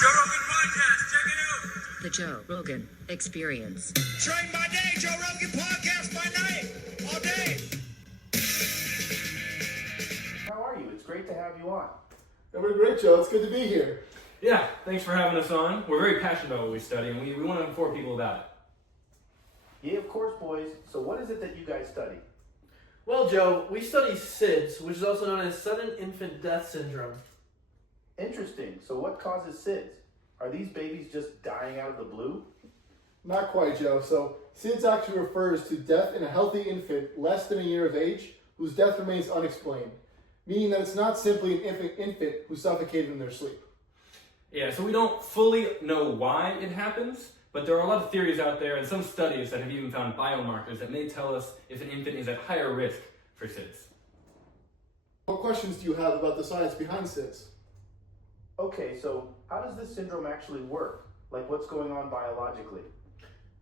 Joe Rogan Podcast, check it out. The Joe Rogan Experience. Train by day, Joe Rogan Podcast by night, all day. How are you? It's great to have you on. We're great, Joe. It's good to be here. Yeah, thanks for having us on. We're very passionate about what we study, and we want to inform people about it. Yeah, of course, boys. So what is it that you guys study? Well, Joe, we study SIDS, which is also known as Sudden Infant Death Syndrome. Interesting. So what causes SIDS? Are these babies just dying out of the blue? Not quite, Joe. So, SIDS actually refers to death in a healthy infant less than a year of age whose death remains unexplained, meaning that it's not simply an infant who suffocated in their sleep. Yeah, so we don't fully know why it happens, but there are a lot of theories out there and some studies that have even found biomarkers that may tell us if an infant is at higher risk for SIDS. What questions do you have about the science behind SIDS? Okay, so how does this syndrome actually work? Like what's going on biologically?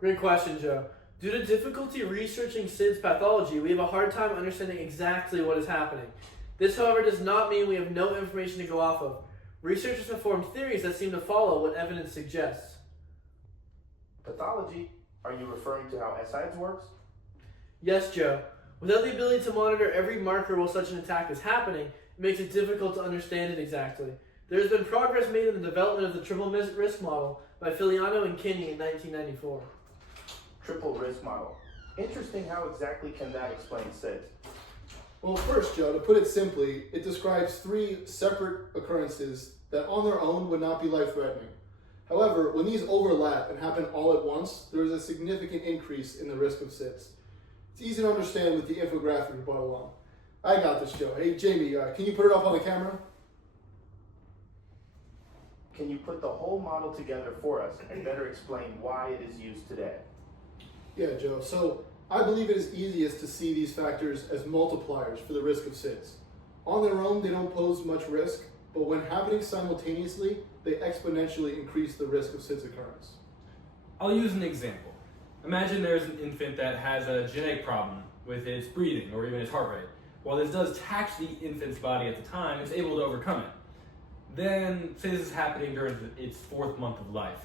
Great question, Joe. Due to difficulty researching SIDS pathology, we have a hard time understanding exactly what is happening. This, however, does not mean we have no information to go off of. Researchers have formed theories that seem to follow what evidence suggests. Pathology? Are you referring to how SIDS works? Yes, Joe. Without the ability to monitor every marker while such an attack is happening, it makes it difficult to understand it exactly. There has been progress made in the development of the triple risk model by Filiano and Kinney in 1994. Triple risk model. Interesting. How exactly can that explain SIDS? Well, first, Joe, to put it simply, it describes three separate occurrences that on their own would not be life-threatening. However, when these overlap and happen all at once, there is a significant increase in the risk of SIDS. It's easy to understand with the infographic we brought along. I got this, Joe. Hey, Jamie, can you put it up on the camera? Can you put the whole model together for us and better explain why it is used today? Yeah, Joe. So I believe it is easiest to see these factors as multipliers for the risk of SIDS. On their own, they don't pose much risk, but when happening simultaneously, they exponentially increase the risk of SIDS occurrence. I'll use an example. Imagine there's an infant that has a genetic problem with its breathing or even its heart rate. While this does tax the infant's body at the time, it's able to overcome it. Then, say this is happening during its 4th month of life,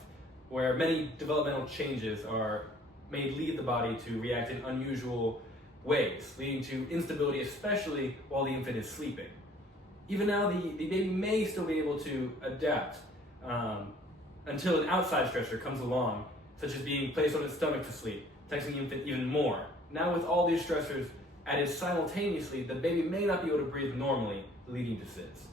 where many developmental changes may lead the body to react in unusual ways, leading to instability, especially while the infant is sleeping. Even now, the baby may still be able to adapt until an outside stressor comes along, such as being placed on its stomach to sleep, taxing the infant even more. Now, with all these stressors added simultaneously, the baby may not be able to breathe normally, leading to SIDS.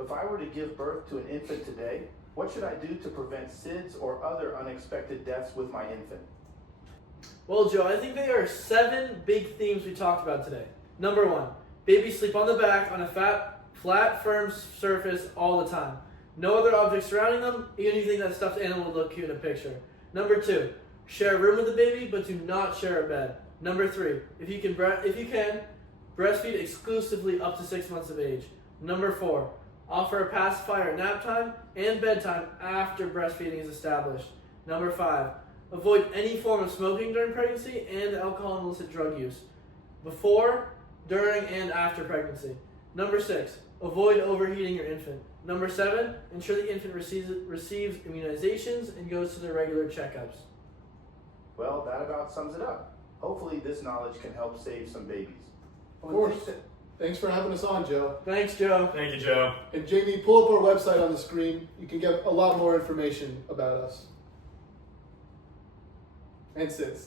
If I were to give birth to an infant today, what should I do to prevent SIDS or other unexpected deaths with my infant? Well, Joe, I think there are 7 big themes we talked about today. Number 1, babies sleep on the back on a flat, firm surface all the time. No other objects surrounding them, even if you think that stuffed animal would look cute in a picture. Number 2, share a room with the baby, but do not share a bed. Number 3, if you can, breastfeed exclusively up to 6 months of age. Number 4, offer a pacifier at nap time and bedtime after breastfeeding is established. Number 5, avoid any form of smoking during pregnancy and alcohol and illicit drug use before, during, and after pregnancy. Number 6, avoid overheating your infant. Number 7, ensure the infant receives immunizations and goes to their regular checkups. Well, that about sums it up. Hopefully this knowledge can help save some babies. Of course. Thanks for having us on, Joe. Thanks, Joe. Thank you, Joe. And Jamie, pull up our website on the screen. You can get a lot more information about us. And SIDS.